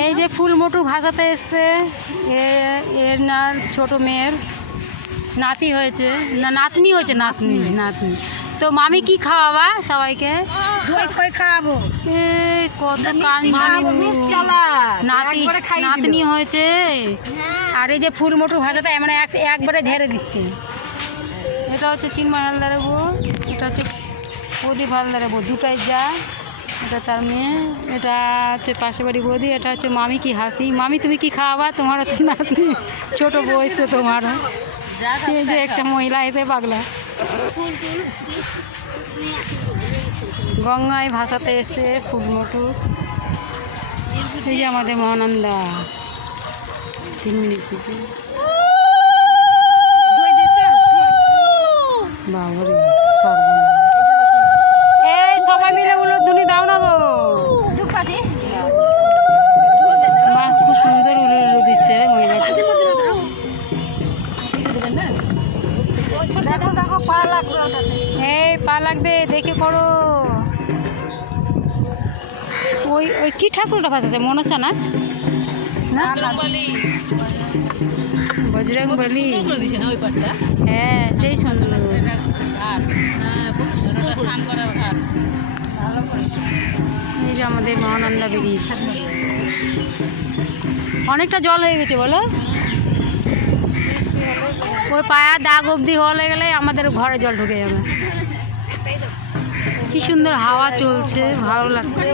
এই যে ফুল মোটু ভাসাতে এসছে। এ- এর না ছোট মেয়ের নাতি হয়েছে। না নাতনি হয়েছে নাতনি। নাতনি তো মামি কি খাওয়াবা সবাইকে? খাওয়াবো। কত। নাতি। নাতনি হয়েছে। আর এই যে ফুল মোটু ভাজাটা মানে এক একবারে ঝেড়ে দিচ্ছে। এটা হচ্ছে চিন্ময় হালদারের বউ এটা হচ্ছে প্রদীপ হালদারের বউ। দুটাই যা। এটা তার মেয়ে, এটা হচ্ছে পাশে বাড়ি বৌদি, এটা হচ্ছে মামি কি হাসি। মামি, তুমি কি খাওয়াবা? তোমার তো নাতনি। ছোটো বউ এসছে তোমার। যে একটা মহিলা এসে পাগলা। গঙ্গায় ভাসাতে এসে ফুলমটু এই যে আমাদের মহানন্দা। তিন মিনিট এই পা লাগবে দেখে করো ওই ওই কি ঠাকুরটা ভাসাচ্ছে মনসা না? না বজরং বলি হ্যাঁ সেই সুন্দর। এই যে আমাদের মহানন্দা ব্রিজ। অনেকটা জল হয়ে গেছে বলো। ওই পায়ার দাগ অবধি হলে গেলে আমাদের ঘরে জল ঢুকে যাবে। কি সুন্দর হাওয়া চলছে, ভালো লাগছে।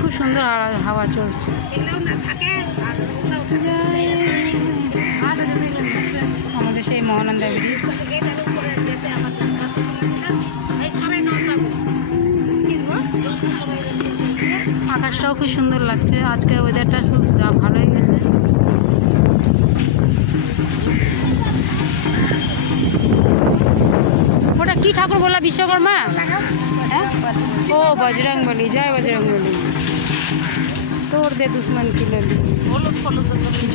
খুব সুন্দর হাওয়া- চলছে। আমাদের সেই মহানন্দা ব্রিজ। আকাশটাও খুব সুন্দর লাগছে। আজকে ওয়েদারটা খুব যা ভালো হয়ে গেছে। ঠাকুর বললা বিশ্বকর্মা? হ্যাঁ? ও বজরং বলি জয় বজরং বলি তোর দে দুশ্মন কিলে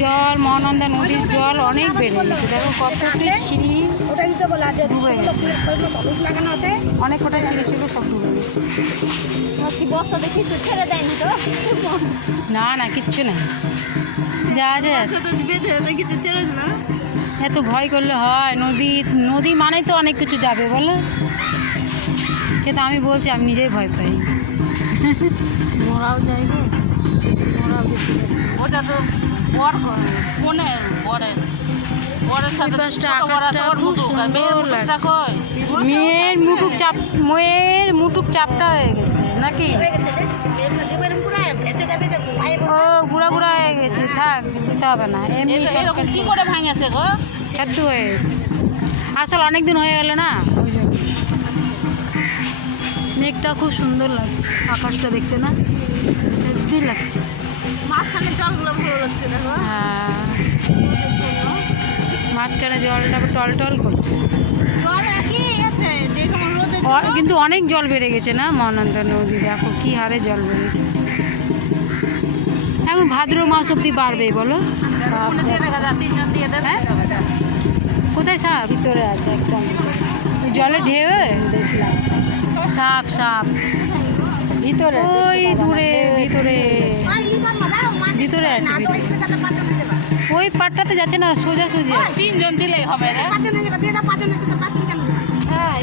জল, মহানন্দা নদীর জল অনেক বেড়ে গেছে। দেখো কতটি সিঁড়ি অনেক কটা সিঁড়ি ছিল, সব ডুবে না না, কিচ্ছু না যা আছে এত ভয় করলে হয়। নদী নদী মানেই তো অনেক কিছু যাবে বলে? কিন্তু আমি বলছি আমি নিজেই ভয় পাই। মোরাও ওটা তো বর কোনে বরের আর মেয়ের মুটুক চাপ মেয়ের মুটুক চাপটা হয়ে গেছে নাকি? ও গুড়া হয়ে থাক দিতে হবে না এমনি এরকম কি করে ভাঙেছে গো? ছাদ্দু হয়ে গেছে। আসলে অনেক দিন হয়ে গেল না? ওই জন্য মেঘটা খুব সুন্দর লাগছে আকাশটা দেখতে না? হেভি লাগছে। মাঝখানে জলগুলো ভালো লাগছে দেখো হ্যাঁ। মাঝখানে জলটা টল টল করছে। কিন্তু অনেক জল বেড়ে গেছে না মহানন্দা নদী? দেখো কি হারে জল বেড়েছে। এখন ভাদ্র মাস অব্দি বাড়বে বলো? তিনজন হ্যাঁ? কোথায় সাপ? ভিতরে আছে একদম। ওই জলে ঢেউ? দেখলাম। সাপ সাপ। ভিতরে ওই দূরে ভিতরে। ভিতরে আছে ওই পাটটাতে যাচ্ছে না সোজা সোজা। তিনজন দিলেই হবে হ্যাঁ?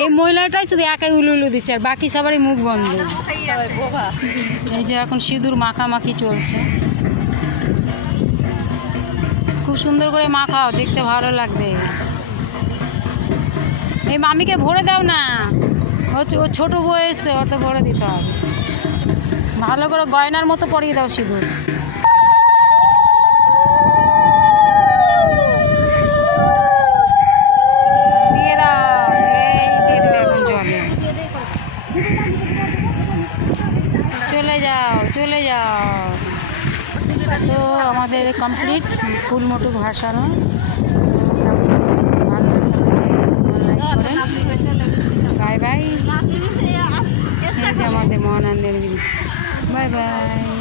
এই মহিলাটাই শুধু একাই উলু উলু দিচ্ছে, আর বাকি সবারই মুখ বন্ধ। এই যে এখন সিঁদুর মাখামাখি চলছে। খুব সুন্দর করে মাখাও, দেখতে ভালো লাগবে। এই মামিকে ভরে দাও না। ও ছোটো বয়স, ওর তো ভরে দিতে হবে। ভালো করে গয়নার মতো পরিয়ে দাও সিঁদুর দিয়ে দাও এই দিয়ে দেবে এখন জলে চলে যাও চলে যাও। তো আমাদের কমপ্লিট ফুল মোটু ভাসানো। বাই বাই আমাদের মহানন্দের বাই বাই